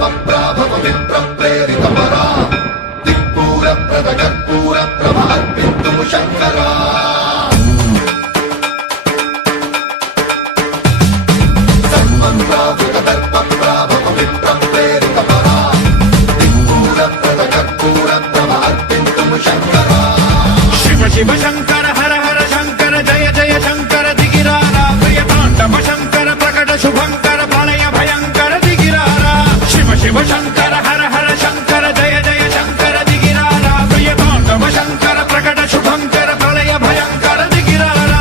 కల్పప్రాభవ విప్రప్రేరితపరా దిక్పూర ప్రద కర్పూర ప్రభ అర్పింతుము శంకరా సన్మంత్రావృత దర్పప్రాభవ విప్రప్రేరితపరా దిక్పూర ప్రద కర్పూర ప్రభ అర్పింతుము శంకరా శివ శివ శంకర హర హర శంకర జయ జయ శంకర దిగిరారా ప్రియ తాండవ శంకర ప్రకట శుభంకర ప్రళయ భయంకర దిగిరారా శివ శివ శంకర హర హర శంకర జయ జయ శంకర దిగిరారా ప్రియ తాండవ శంకర ప్రకట శుభంకర ప్రళయ భయంకర దిగిరారా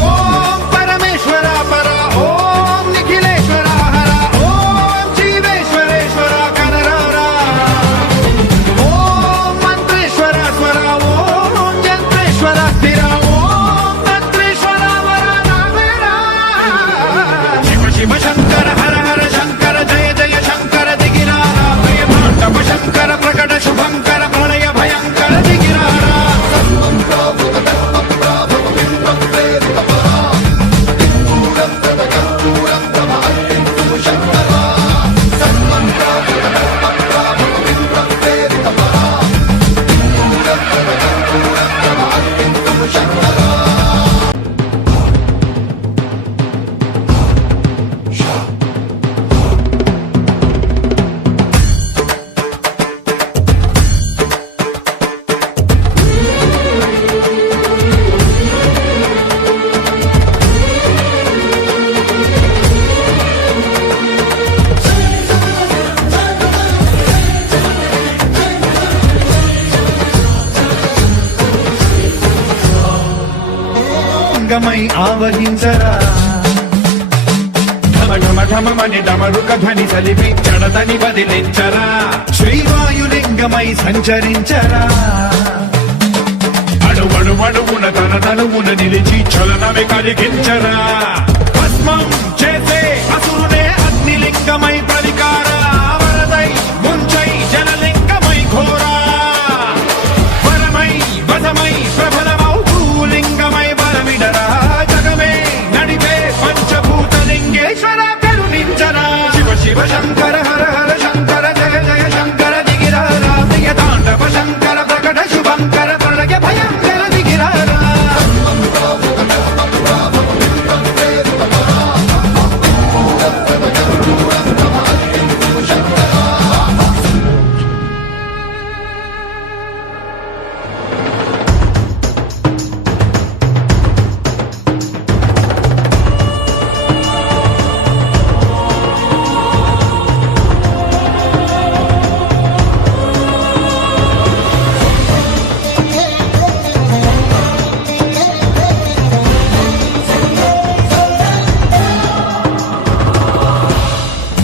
ఓం పరమేశ్వర పర ఓం నిఖిలేశ్వర హర ఓం జీవేశ్వరేశ్వర కనరారా ఓం మంత్రేశ్వర స్వర ఓం జంత్రేశ్వర స్థిర ఓం తంత్రేశ్వర వర నామేరా శివ శివ శంకర హర హర శంకర జయ జయ శంకర దిగిరారా ప్రియ తాండవ శంకర ప్రకట శుభంకర ప్రళయ భయంకర దిగిరారా సన్మంత్రావృత దర్పప్రాభవ విప్రప్రేరితపరా దిక్పూర ప్రద కర్పూర ప్రభ అర్పింతుము శంకరా సన్మంత్రావృత దర్పప్రాభవ విప్రప్రేరితపరా దిక్పూర ప్రద కర్పూర ప్రభ అర్పింతుము శంకరా అంగమై ఆవహించరా ఢమ ఢమ ఢమమని డమరుక ధ్వని సలిపి జడదని వదిలించరా శ్రీవాయులింగమై సంచరించరా అడువడువడువున తన తనువున నిలిచి చలనమే కలిగించరా భస్మం చేసే అసురునే అగ్నిలింగమై ప్రవికారా వరదై ముంచై జనలింగమై ఘోరా వరమై వసమై ప్రబలమౌ భూలింగమై బలమిడరా జగమే నడిపే పంచభూతలింగేశ్వర కరుణించరా శివ శివ శంకర హర హర శంకర జయ జయ శంకర దిగిరారా ప్రియ తాండవ శంకర ప్రకట శుభంకర ప్రళయ భయంకర దిగిరారా సన్మంత్రావృత దర్పప్రాభవ విప్రప్రేరితపరా దిక్పూర ప్రద కర్పూర ప్రభ అర్పింతుము శంకరా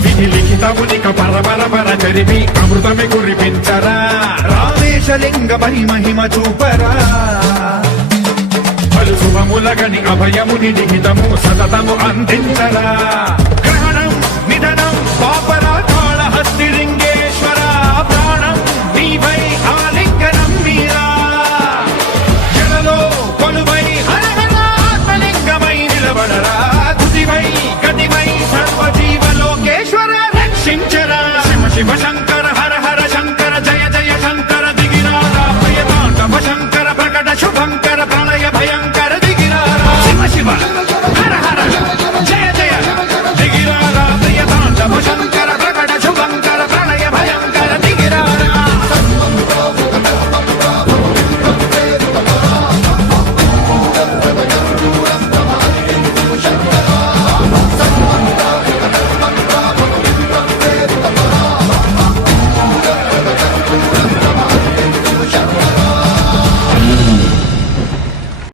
విధి లిఖితమునిక పరపర చరిపి అమృతమే కురిపించరా రామేశలింగ మహిమ చూపరా పలు శుభములగని అభయముని లిఖితము సతతము అందించరా గ్రహణం నిధనం పాపరా కాళహస్తి లింగేశ్వర ప్రాణం నీవై ఆలింగనం మీరా జలలో కొలువై హరహర ఆత్మలింగమై నిలబడరా తుదివై గతివై సర్వజీవలోకేశ్వర రక్షించరా శివ శివ శంకర హర హర శంకర జయ జయ శంకర దిగిరారా ప్రియ తాండవ శంకర ప్రకట శుభంకర ప్రళయ భయంకర దిగిరారా శివ శివ